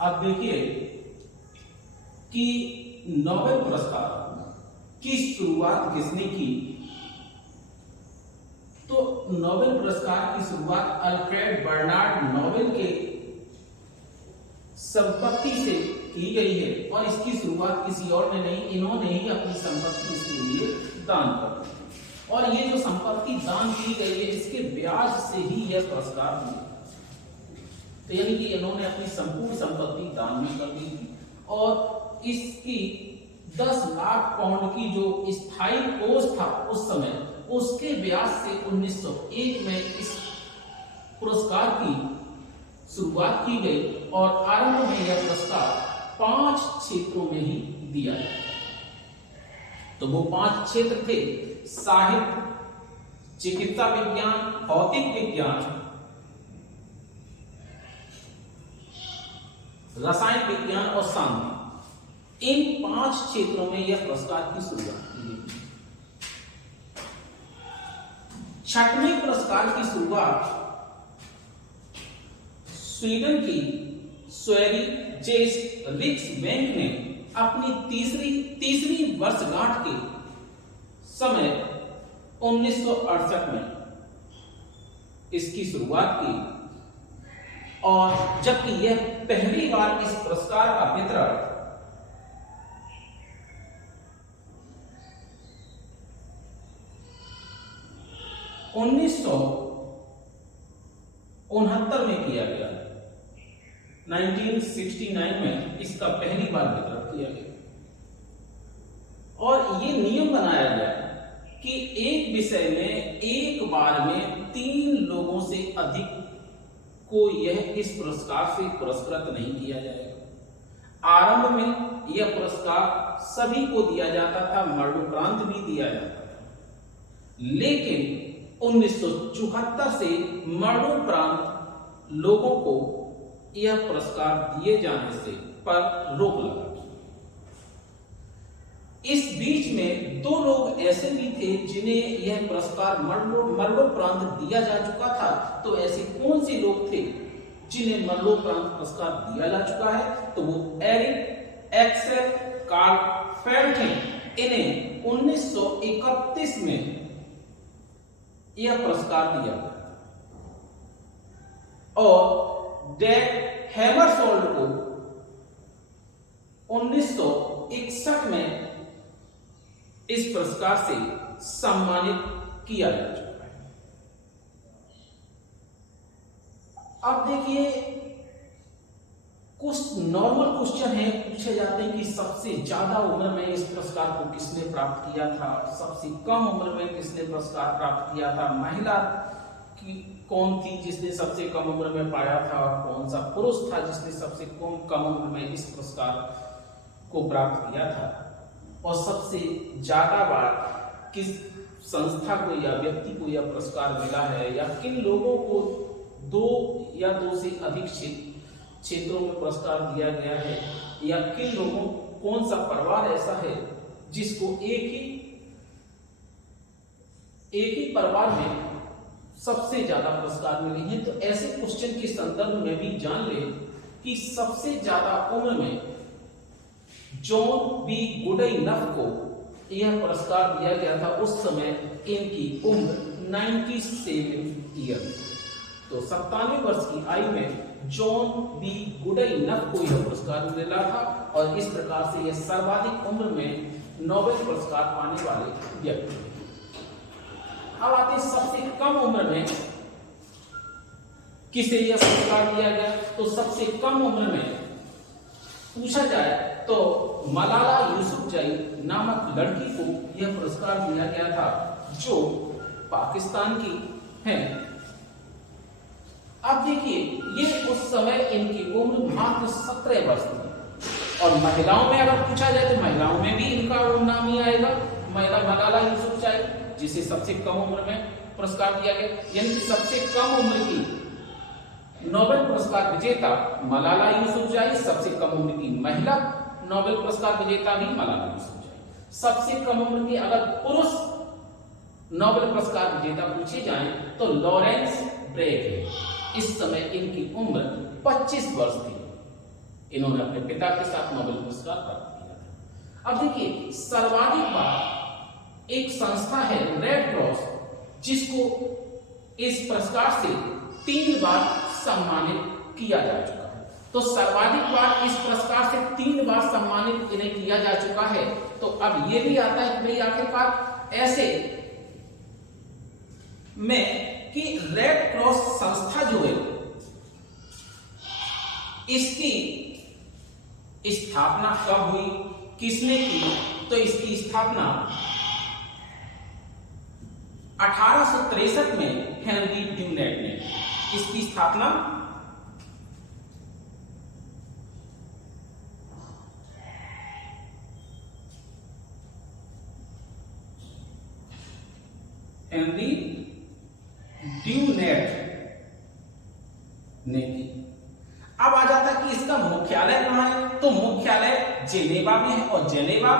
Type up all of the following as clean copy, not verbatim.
अब देखिए कि नोबेल पुरस्कार की शुरुआत किसने की। तो नोबेल पुरस्कार की शुरुआत अल्फ्रेड बर्नार्ड नोबेल के संपत्ति से की गई है और इसकी शुरुआत किसी और ने नहीं, इन्होंने ही अपनी संपत्ति इसके लिए दान कर दी। और ये जो संपत्ति दान की गई है इसके ब्याज से ही यह पुरस्कार मिला। तो यानी कि इन्होंने अपनी संपूर्ण संपत्ति दान में कर दी थी और इसकी 10 लाख पाउंड की जो स्थायी कोष था उस समय, उसके ब्याज से 1901 में इस पुरस्कार की शुरुआत की गई और आरंभ में यह पुरस्कार 5 क्षेत्रों में ही दिया गया। तो वो 5 क्षेत्र थे: साहित्य, चिकित्सा विज्ञान, भौतिक विज्ञान, रसायन विज्ञान और शांति। इन 5 क्षेत्रों में यह पुरस्कार की शुरुआत की गई। 6वें पुरस्कार की शुरुआत स्वीडन की स्वेरिजेस रिक्सबैंक ने अपनी तीसरी वर्षगांठ के समय 1968 में इसकी शुरुआत की और जबकि यह पहली बार इस पुरस्कार का वितरण उन्नीस में किया गया। 1969 में इसका पहली बार वितरण किया गया और ये नियम बनाया गया कि एक विषय में एक बार में 3 लोगों से अधिक को यह इस पुरस्कार से पुरस्कृत नहीं किया जाएगा। आरंभ में यह पुरस्कार सभी को दिया जाता था, मरणोपरांत भी दिया जाता था, लेकिन 1974 से मरणोपरांत लोगों को यह पुरस्कार दिए जाने से पर रोक लगा। इस बीच में 2 लोग ऐसे भी थे जिन्हें यह पुरस्कार मरणोपरांत दिया जा चुका था। तो ऐसे कौन से लोग थे जिन्हें मरणोपरांत पुरस्कार दिया जा चुका है? तो वो एरिक, एक्सेल, कार्ल फेल्ट हैं। इन्हें 1931 में यह पुरस्कार दिया गया और डैग हैमरशोल्ड को 1961 में इस पुरस्कार से सम्मानित किया जा चुका है। अब देखिए कुछ नॉर्मल क्वेश्चन है पूछे जाते हैं कि सबसे ज्यादा उम्र में इस पुरस्कार को किसने प्राप्त किया था, सबसे कम उम्र में किसने पुरस्कार प्राप्त किया था, महिला की कौन थी जिसने सबसे कम उम्र में पाया था, कौन सा पुरुष था जिसने सबसे कम उम्र में इस पुरस्कार को प्राप्त किया था, और सबसे ज्यादा बार किस संस्था को या व्यक्ति को यह पुरस्कार मिला है, या किन लोगों को 2 या 2 से अधिक क्षेत्रों में पुरस्कार दिया गया है, या किन लोगों, कौन सा परिवार ऐसा है जिसको एक ही परिवार में सबसे ज्यादा पुरस्कार मिले हैं। तो ऐसे क्वेश्चन के संदर्भ में भी जान ले कि सबसे ज्यादा उम्र में जॉन बी गुडइनफ को यह पुरस्कार दिया गया था। उस समय इनकी उम्र 97 ईयर। तो 97 वर्ष की आयु में जॉन बी गुडइनफ को यह पुरस्कार मिला था और इस प्रकार से यह सर्वाधिक उम्र में नोबेल पुरस्कार पाने वाले व्यक्ति। अब आते हैं सबसे कम उम्र में किसे यह पुरस्कार दिया गया। तो सबसे कम उम्र में पूछा जाए तो मलाला यूसुफजई नामक लड़की को यह पुरस्कार दिया गया था जो पाकिस्तान की हैं। अब देखिए ये उस समय इनकी उम्र मात्र 17 वर्ष थी और महिलाओं में अगर पूछा जाए तो महिलाओं में भी इनका नाम ही आएगा, महिला मलाला यूसुफजई, जिसे सबसे कम उम्र में पुरस्कार दिया गया। यानी कि सबसे कम उम्र की नोबेल पुरस्कार विजेता मलाला यूसुफजई, सबसे कम उम्र की महिला नोबेल पुरस्कार विजेता भी मलाला यूसुफजई। सबसे कम उम्र के अगर पुरुष नोबेल पुरस्कार विजेता पूछे जाएं तो लॉरेंस ब्रैग है। इस समय इनकी उम्र 25 वर्ष थी। इन्होंने अपने पिता के साथ नोबेल पुरस्कार प्राप्त किया था। अब देखिए, सर्वाधिक बार एक संस्था है रेड क्रॉस, जिसको इस पुरस्कार से 3 बार सम्मानित किया जा चुका है। तो सर्वाधिक बार इस पुरस्कार से 3 बार सम्मानित इन्हें किया जा चुका है। तो अब ये भी आता है कि भाई आखिरकार ऐसे में कि रेड क्रॉस संस्था जो है, इसकी स्थापना कब हुई, किसने की? तो इसकी स्थापना 1863 में हेनरी ड्यूनेट ने, इसकी स्थापना हेनरी ड्यूनेट ने की। अब आ जाता है कि इसका मुख्यालय कहां है, तो मुख्यालय जेनेवा में है, और जेनेवा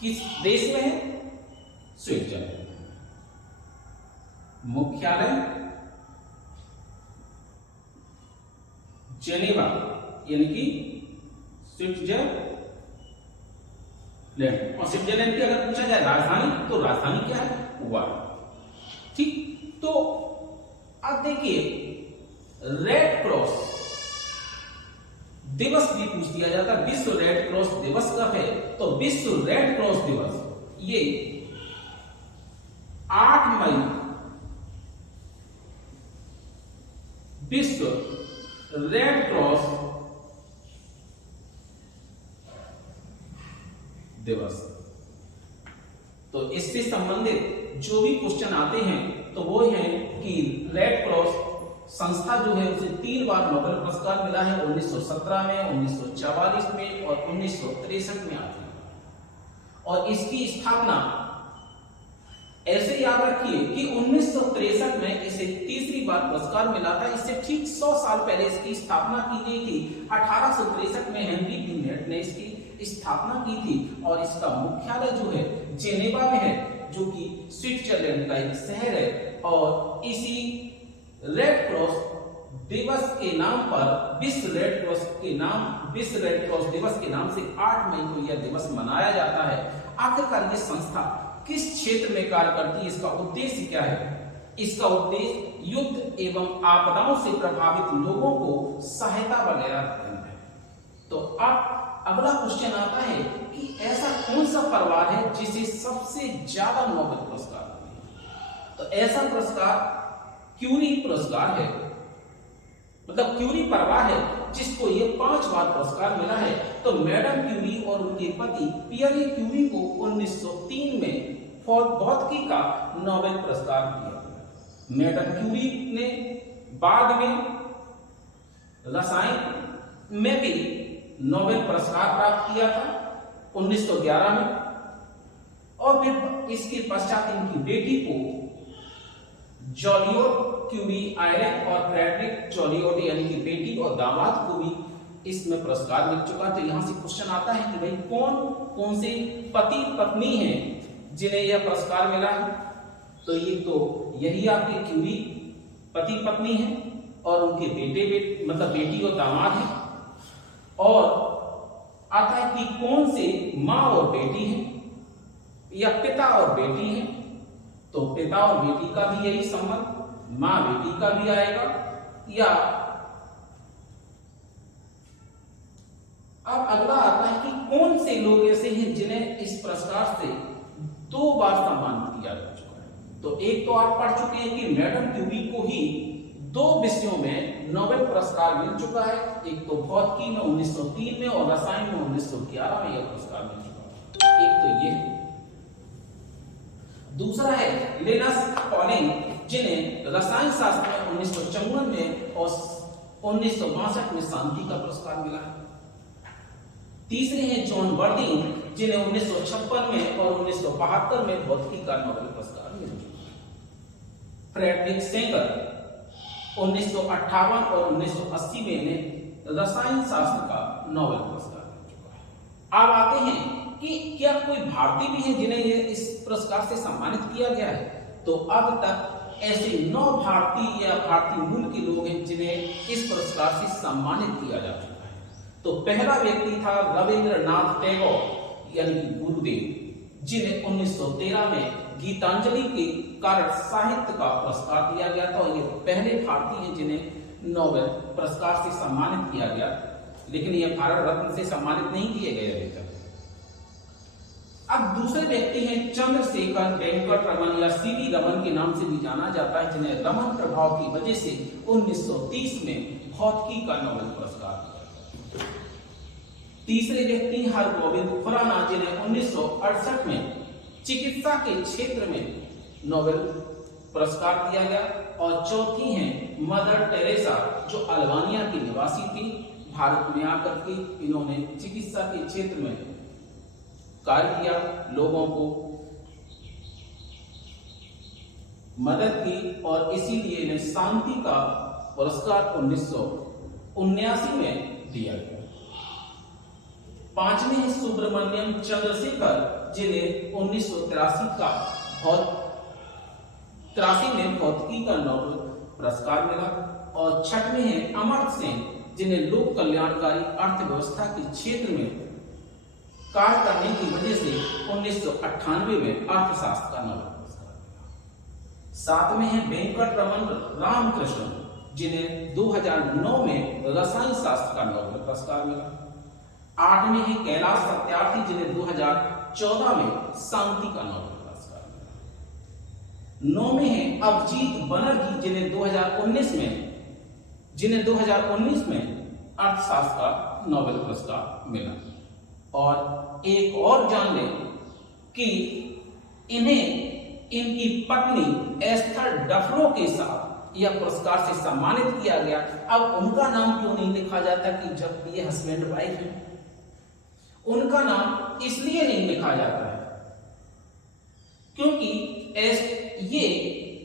किस देश में है? स्विट्जरलैंड। मुख्यालय जेनेवा यानी कि स्विट्जरलैंड। और स्विट्जरलैंड की अगर पूछा जाए राजधानी, तो राजधानी क्या है? वार्न। ठीक, तो अब देखिए, रेड क्रॉस दिवस भी पूछ दिया जाता है, विश्व रेड क्रॉस दिवस कब है? तो विश्व रेड क्रॉस दिवस ये 8 मई विश्व रेड क्रॉस दिवस। तो इससे संबंधित जो भी क्वेश्चन आते हैं तो वो है कि रेड क्रॉस संस्था जो है उसे 3 बार नोबेल पुरस्कार मिला है, 1917 में, 1944 में और 1963 में आती है। और इसकी स्थापना ऐसे याद रखिए कि 1963 में इसे तीसरी बार पुरस्कार मिला था। इससे ठीक 100 साल पहले इसकी स्थापना की गई थी। 1863 में हेनरी ड्यूनेट ने इसकी स्थापना की थी, और इसका मुख्यालय जो है जेनेवा में है, जो कि स्विट्जरलैंड का एक शहर है। और इसी रेड क्रॉस दिवस के नाम पर विश्व रेड क्रॉस दिवस के नाम से 8 मई को यह दिवस मनाया जाता है। आखिरकार ये संस्था किस क्षेत्र में कार्य करती है, इसका उद्देश्य क्या है? इसका उद्देश्य युद्ध एवं आपदाओं से प्रभावित लोगों को सहायता वगैरह देना है। तो अब अगला क्वेश्चन आता है कि ऐसा कौन सा परिवार है जिसे सबसे ज्यादा नोबेल पुरस्कार मिले? तो ऐसा पुरस्कार क्यूरी पुरस्कार है, मतलब क्यूरी परिवार है जिसको ये 5 बार पुरस्कार मिला है। तो मैडम क्यूरी और उनके पति पियरे क्यूरी को 1903 में भौतिकी का नोबेल पुरस्कार दिया। मैडम क्यूरी ने बाद में रसायन में भी नोबेल पुरस्कार प्राप्त किया था 1911 में, और फिर इसके पश्चात इनकी बेटी को जॉलियोट क्यूरी आयरन और फ्रेडरिक जॉलियोट यानी कि बेटी और दामाद को भी इसमें पुरस्कार मिल चुका। तो यहां से क्वेश्चन आता है कि भाई कौन कौन से पति पत्नी हैं जिन्हें यह पुरस्कार मिला है? तो ये तो यही आपके क्यूरी पति पत्नी हैं, और उनके मतलब बेटी और दामाद हैं। और आता है कि कौन से माँ और बेटी हैं, या पिता और बेटी हैं? तो पिता और बेटी का भी यही संबंध, माँ बेटी का भी आएगा। या अब अगला आता है कि कौन से लोग ऐसे हैं जिन्हें इस पुरस्कार से 2 बार सम्मानित किया जा चुका है? तो एक तो आप पढ़ चुके हैं कि मैडम क्यूरी को ही 2 विषयों में नोबेल पुरस्कार मिल चुका है। एक तो भौतिकी में 1903 में, और रसायन में 1911 में यह पुरस्कार मिल चुका है। एक तो ये। दूसरा है लिनस पॉलिंग, जिन्हें रसायन शास्त्र में 1954 में और 1962 में शांति का पुरस्कार मिला है। तीसरे हैं जॉन बर्डिंग, जिन्हें 1956 में और 1972 में भौतिकी का नोबेल पुरस्कार मिल चुका है। फ्रेडरिक सेंगर 1958 और 1980 में इन्हें रसायन शास्त्र का नोबेल पुरस्कार मिल चुका है। अब आते हैं कि क्या कोई भारतीय भी है जिन्हें यह इस पुरस्कार से सम्मानित किया गया है? तो अब तक ऐसे 9 भारतीय या भारतीय मूल के लोग हैं जिन्हें इस पुरस्कार से सम्मानित किया जा चुका है। तो तो पहला व्यक्ति था रविंद्रनाथ टैगोर यानी कि गुरुदेव, जिन्हें 1913 में गीतांजलि के कारण साहित्य का पुरस्कार दिया गया था। और ये पहले भारतीय हैं जिन्हें नोबेल पुरस्कार से सम्मानित किया गया, लेकिन ये भारत रत्न से सम्मानित नहीं किए गए अभी तक। अब दूसरे व्यक्ति हैं चंद्रशेखर वेंकट रमन या सीवी रमन के नाम से भी जाना जाता है, जिन्हें रमन प्रभाव की वजह से 1930 में भौतिकी का नोबेल पुरस्कार दिया। तीसरे व्यक्ति हरगोविंद खुराना, जिन्हें 1968 में चिकित्सा के क्षेत्र में नोबेल पुरस्कार दिया गया। और चौथी हैं मदर टेरेसा, जो अल्बानिया की निवासी थी। भारत में आकर के इन्होंने चिकित्सा के क्षेत्र में कार्य किया, लोगों को मदद की और इसीलिए इन्हें शांति का पुरस्कार 1979 में दिया गया। पांचवें हैं सुब्रमण्यम चंद्रशेखर, जिन्हें 1983 में भौतिकी का नोबेल पुरस्कार मिला। और छठवें हैं अमर्त्य सेन, जिन्हें लोक कल्याणकारी अर्थव्यवस्था के क्षेत्र में कार्य करने की वजह से 1998 में अर्थशास्त्र का नोबेल पुरस्कार मिला। सातवें हैं वेंकट रमन रामकृष्णन, जिन्हें 2009 में रसायन शास्त्र का नोबेल पुरस्कार मिला। आठवें हैं कैलाश सत्यार्थी, जिन्हें 2014 में शांति का नोबेल पुरस्कार मिला। नौवें हैं अभिजीत बनर्जी, जिन्हें 2019 में अर्थशास्त्र का नोबेल पुरस्कार मिला। और एक और जान लें कि इन्हें इनकी पत्नी एस्थर डफलो के साथ यह पुरस्कार से सम्मानित किया गया। अब उनका नाम क्यों नहीं लिखा जाता कि जब ये हस्बैंड वाइफ है? उनका नाम इसलिए नहीं लिखा जाता है क्योंकि ये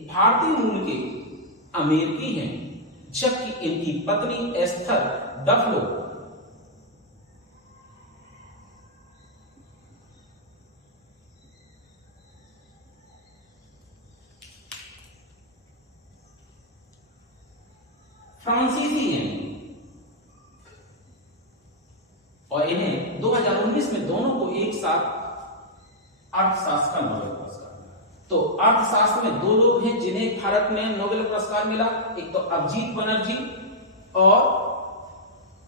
भारतीय मूल के अमेरिकी हैं, जबकि इनकी पत्नी एस्थर डफलो फ्रांसीसी हैं। और इन्हें 2019 में दोनों को एक साथ अर्थशास्त्र का नोबेल पुरस्कार मिला। तो अर्थशास्त्र में दो लोग हैं जिन्हें भारत में नोबेल पुरस्कार मिला, एक तो अभिजीत बनर्जी और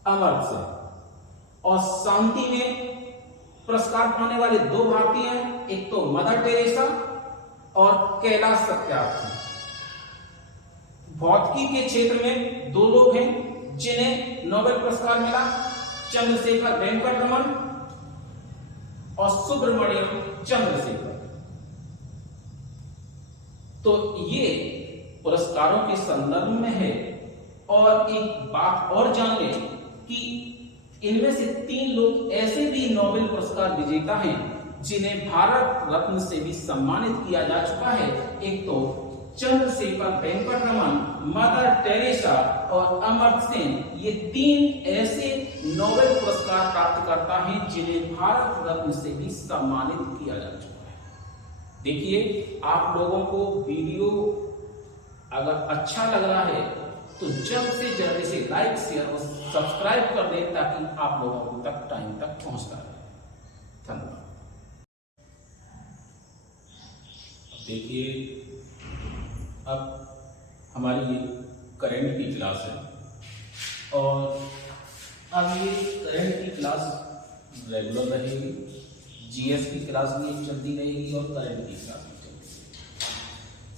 अमर्त्य सेन। और शांति में पुरस्कार पाने वाले दो भारतीय हैं, एक तो मदर टेरेसा और कैलाश सत्यार्थी। भौतिकी के क्षेत्र में दो लोग हैं जिन्हें नोबेल पुरस्कार मिला, चंद्रशेखर वेंकट रमन और सुब्रमण्यम चंद्रशेखर। तो ये पुरस्कारों के संदर्भ में है। और एक बात और जान लें कि इनमें से 3 लोग ऐसे भी नोबेल पुरस्कार विजेता हैं जिन्हें भारत रत्न से भी सम्मानित किया जा चुका है। एक तो चंद्रशेखर वेंकट रमन, मदर टेरेसा और अमर्त्य सेन, ये 3 ऐसे नोबेल पुरस्कार प्राप्तकर्ता हैं जिन्हें भारत रत्न से भी सम्मानित किया जा चुका है। देखिए, आप लोगों को वीडियो अगर अच्छा लग रहा है तो जल्द से जल्द इसे लाइक, शेयर और सब्सक्राइब कर दें ताकि आप लोगों को तक टाइम तक पहुंचता रहे। धन्यवाद। देखिए, अब हमारी ये करंट की क्लास है और अब ये करंट की क्लास रेगुलर रहेगी। जीएस की क्लास भी चलती रहेगी और करंट की क्लास भी चलती रहेगी।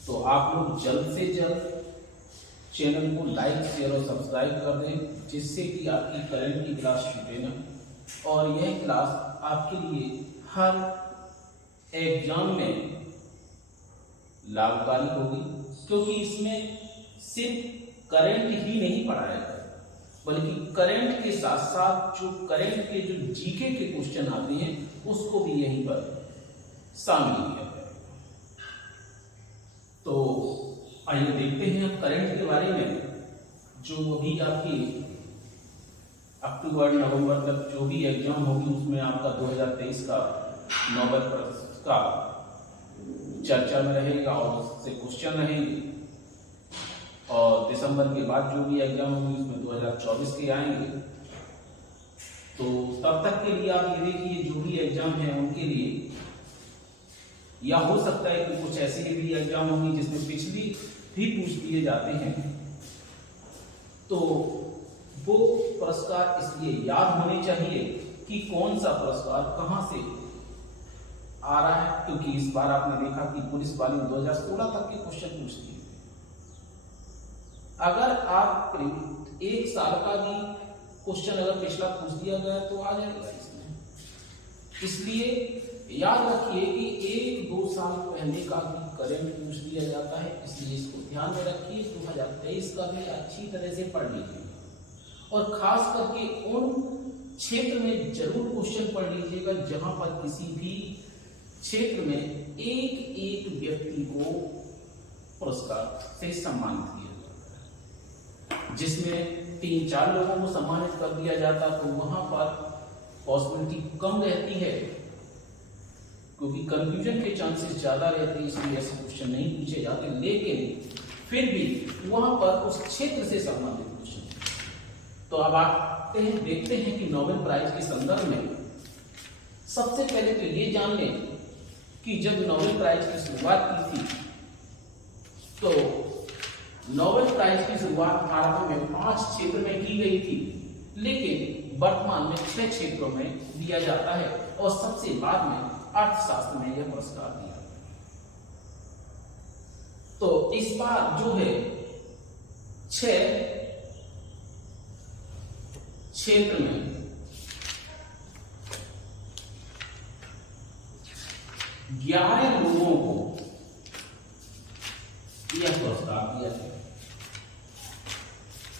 तो आप लोग जल्द से जल्द चैनल को लाइक, शेयर और सब्सक्राइब कर दें जिससे कि आपकी करंट की क्लास छूटे ना। और यह क्लास आपके लिए हर एग्जाम में लाभकारी होगी, क्योंकि इसमें सिर्फ करंट ही नहीं पढ़ाया जाएगा, बल्कि करंट के साथ साथ जो करंट के जो जीके के क्वेश्चन आते हैं उसको भी यहीं पर शामिल किया जाएगा। तो आइए देखते हैं करंट के बारे में। जो अभी आपकी अक्टूबर नवंबर तक जो भी एग्जाम होगी उसमें आपका 2023 का नोबेल का चर्चा में रहेगा और उससे क्वेश्चन रहेंगे। और दिसंबर के बाद जो भी एग्जाम होंगे उसमें 2024 के आएंगे। तो तब तक के लिए आप ये देखिए जो भी एग्जाम है उनके लिए, या हो सकता है कि कुछ ऐसे भी एग्जाम होंगे जिसमें पिछली भी पूछ दिए जाते हैं, तो वो पुरस्कार इसलिए याद होने चाहिए कि कौन सा पुरस्कार कहां से आ रहा है, क्योंकि इस बार आपने देखा कि पुलिस वाली 2016 तक के क्वेश्चन पूछती है। अगर आप एक साल का भी क्वेश्चन अगर पिछला पूछ दिया गया तो आ जाएगा इसमें। इसलिए याद रखिए कि 1-2 साल पहले का भी करंट पूछ दिया जाता है, इसलिए इसको ध्यान में रखिए। 2023 का भी अच्छी तरह से पढ़ लीजिए और खास करके उन क्षेत्र में जरूर क्वेश्चन पढ़ लीजिएगा जहां पर किसी भी क्षेत्र में एक व्यक्ति को पुरस्कार से सम्मानित किया जाता है, जिसमें 3-4 लोगों को सम्मानित कर दिया जाता तो वहां पर पॉसिबिलिटी कम रहती है, क्योंकि कंफ्यूजन के चांसेस ज्यादा रहते हैं, इसलिए ऐसे क्वेश्चन नहीं पूछे जाते। लेकिन फिर भी वहां पर उस क्षेत्र से संबंधित क्वेश्चन। तो अब आते हैं, देखते हैं कि नोबेल प्राइज के संदर्भ में सबसे पहले तो ये जान लें कि जब नोबेल प्राइज की शुरुआत की थी तो नोबेल प्राइज की शुरुआत भारत में 5 क्षेत्र में की गई थी, लेकिन वर्तमान में 6 क्षेत्रों में दिया जाता है और सबसे बाद में अर्थशास्त्र में यह पुरस्कार दिया। तो इस बार जो है 6 क्षेत्र में 11 लोगों को यह पुरस्कार दिया है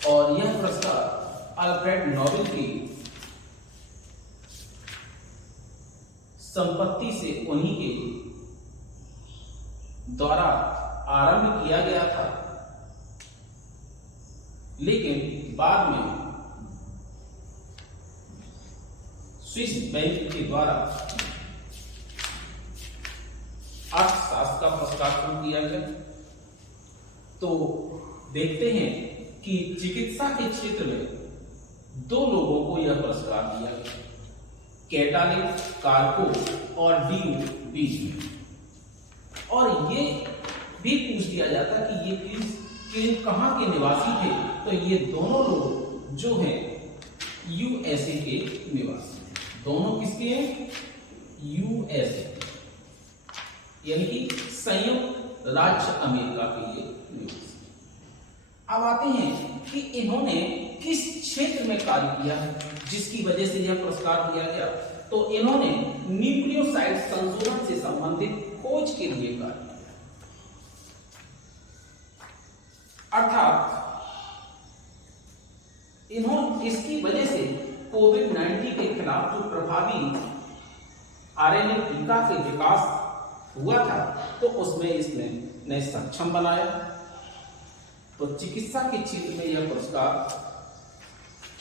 और यह पुरस्कार अल्फ्रेड नोबेल की संपत्ति से उन्हीं के द्वारा आरंभ किया गया था, लेकिन बाद में स्विस बैंक के द्वारा अर्थशास्त्र का पुरस्कार शुरू किया गया। तो देखते हैं कि चिकित्सा के क्षेत्र में 2 लोगों को यह पुरस्कार दिया गया, कैटाले कार्को और डी बीच। और ये भी पूछ दिया जाता कि ये कहां के निवासी थे, तो ये दोनों लोग जो हैं यूएसए के निवासी हैं। दोनों किसके हैं? यूएसए यानी कि संयुक्त राज्य अमेरिका के ये निवासी। अब आते हैं कि इन्होंने किस क्षेत्र में कार्य किया है जिसकी वजह से यह पुरस्कार दिया गया। तो इन्होंने न्यूक्लियोसाइड संशोधन से संबंधित खोज के लिए कार्य किया, अर्थात इन्होंने इसकी वजह से कोविड-19 के खिलाफ जो प्रभावी आरएनए टीका के विकास हुआ था तो उसमें इसने सक्षम बनाया। तो चिकित्सा के क्षेत्र में यह पुरस्कार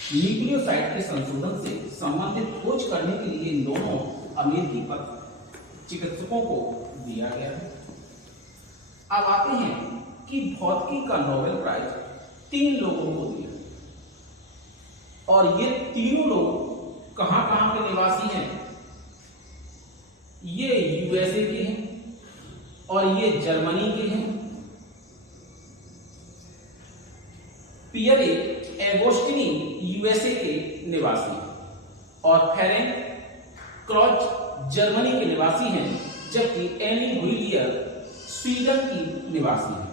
न्यूक्लियोसाइड के संशोधन से संबंधित खोज करने के लिए इन दोनों अमेरिकी चिकित्सकों को दिया गया है। अब आते हैं कि भौतिकी का नोबेल प्राइज 3 लोगों को दिया और ये तीनों लोग कहां के निवासी हैं? ये यूएसए के हैं और ये जर्मनी के हैं। पियरे एगोस्टिनी यूएसए के निवासी और फेरेंट क्रॉच जर्मनी के निवासी हैं, जबकि एनी हुइलियर स्वीडन की निवासी है।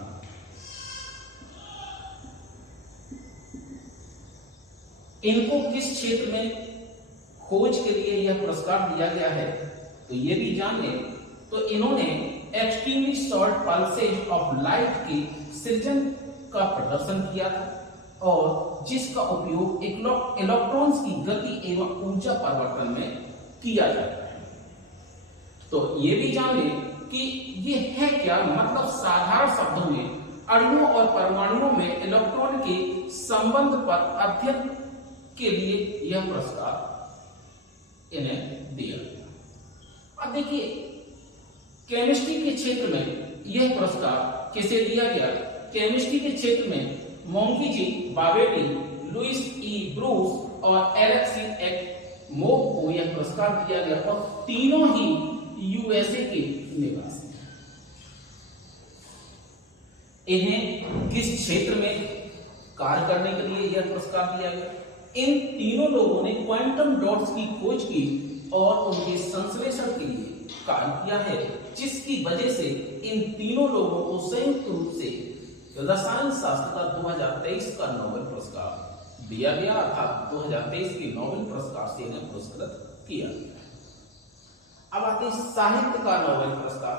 इनको किस क्षेत्र में खोज के लिए यह पुरस्कार दिया गया है तो ये भी जान लें। तो इन्होंने extremely short pulses of light के सृजन का प्रदर्शन किया था और जिसका उपयोग इलेक्ट्रॉन्स की गति एवं ऊर्जा परिवर्तन में किया जाता है। तो ये भी जान लें कि ये है क्या, मतलब साधारण शब्दों में अणुओं और परमाणुओं में इलेक्ट्रॉन के संबंध पर अध्ययन के लिए यह पुरस्कार इन्हें दिया गया। अब देखिए केमिस्ट्री के क्षेत्र में यह पुरस्कार किसे दिया गया? केमिस्ट्री के क्षेत्र में मोंकी जी, बावेटी, लुइस ई ब्रूस और एलेक्सी पुरस्कार दिया गया और तीनों ही यूएसए के निवासी हैं। इन्हें किस क्षेत्र में कार्य करने के लिए यह पुरस्कार दिया गया? इन तीनों लोगों ने क्वांटम डॉट्स की खोज की और उनके संश्लेषण के लिए कार्य किया है, जिसकी वजह से इन तीनों लोगों को संयुक्त रूप से रसायन शास्त्र का 2023 का नोबेल पुरस्कार दिया गया, अर्थात 2023 के नोबेल पुरस्कार से इन्हें पुरस्कृत किया गया। अब आते हैं साहित्य का नोबेल पुरस्कार।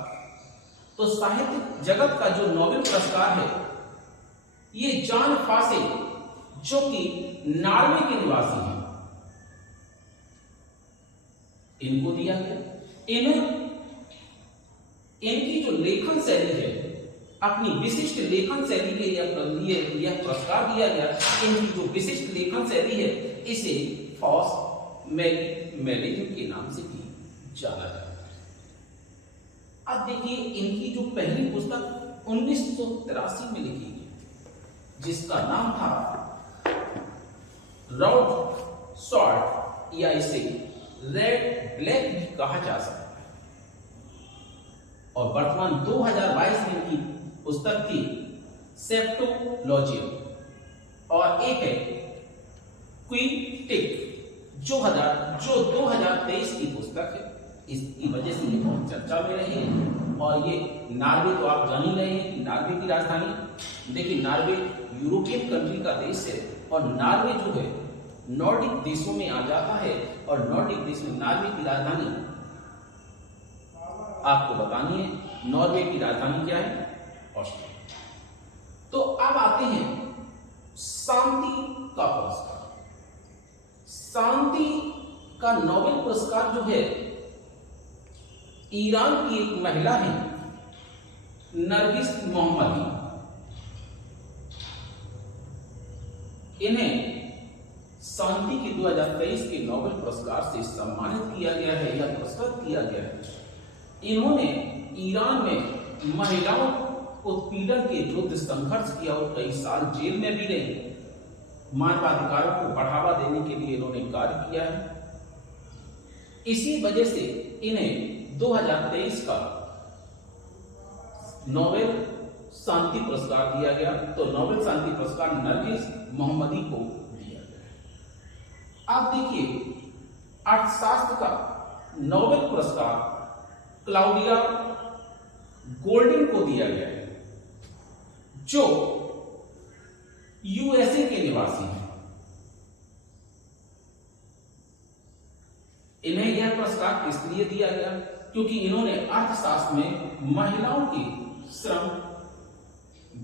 तो साहित्य जगत का जो नोबेल पुरस्कार है, ये जॉन फासे, जो कि नॉर्वे के निवासी हैं, इनको दिया गया। इनकी जो लेखन शैली है, अपनी विशिष्ट लेखन शैली के लिए यह पुरस्कार दिया गया। इनकी जो विशिष्ट लेखन शैली है, इसे फॉस मेलिन के नाम से भी जाना जाता है। अब देखिए, इनकी जो पहली पुस्तक 1983 में लिखी गई, जिसका नाम था रॉड सॉल्ट, या इसे रेड ब्लैक भी कहा जा सकता है। और वर्तमान 2022 में इनकी पुस्तक थी सेप्टोलॉजियम, और एक है क्विटिक जो 2023 की पुस्तक है। इसकी वजह से ये बहुत चर्चा में रही है। और ये नॉर्वे, तो आप जान ही रहे हैं कि नॉर्वे की राजधानी, देखिए नॉर्वे यूरोपियन कंट्री का देश है, और नॉर्वे जो है नॉर्डिक देशों में आ जाता है। और नॉर्डिक देश में नॉर्वे की राजधानी आपको बतानी है। नॉर्वे की राजधानी क्या है? ऑस्लो। तो अब आते हैं शांति का पुरस्कार। शांति का नोबेल पुरस्कार जो है, ईरान की एक महिला है, नरगिस मोहम्मदी। इन्हें शांति के 2023 के नोबेल पुरस्कार से सम्मानित किया गया है या पुरस्कृत किया गया है। इन्होंने ईरान में महिलाओं उत्पीड़न के विरुद्ध संघर्ष किया और कई साल जेल में भी रहे। मानवाधिकारों को बढ़ावा देने के लिए इन्होंने कार्य किया है। इसी वजह से इन्हें 2023 का नोबेल शांति पुरस्कार दिया गया। तो नोबेल शांति पुरस्कार नरगिस मोहम्मदी को दिया गया। अब देखिए, अर्थशास्त्र का नोबेल पुरस्कार क्लाउडिया गोल्डिन को दिया गया है, जो यूएसए के निवासी हैं। इन्हें यह पुरस्कार इसलिए दिया गया क्योंकि इन्होंने अर्थशास्त्र में महिलाओं के श्रम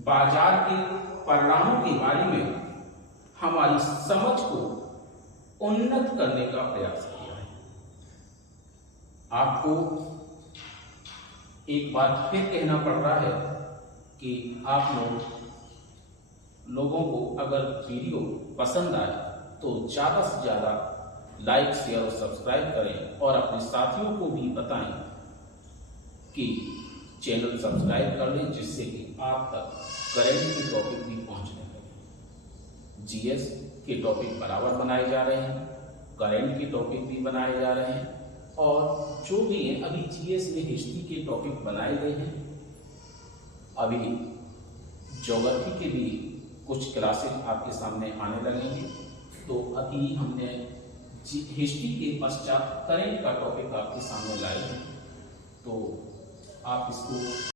बाजार के परिणामों के बारे में हमारी समझ को उन्नत करने का प्रयास किया है। आपको एक बात फिर कहना पड़ रहा है कि आप लोगों को अगर वीडियो पसंद आए तो ज़्यादा से ज़्यादा लाइक, शेयर और सब्सक्राइब करें, और अपने साथियों को भी बताएं कि चैनल सब्सक्राइब कर लें, जिससे कि आप तक करंट के टॉपिक भी पहुंचने लगे। जीएस के टॉपिक बराबर बनाए जा रहे हैं, करंट के टॉपिक भी बनाए जा रहे हैं, और जो भी है अभी जीएस में हिस्ट्री के टॉपिक बनाए गए हैं। अभी ज्योग्राफी के भी कुछ क्लासेस आपके सामने आने लगेंगे। तो अभी हमने हिस्ट्री के पश्चात करंट का टॉपिक आपके सामने लाए हैं, तो आप इसको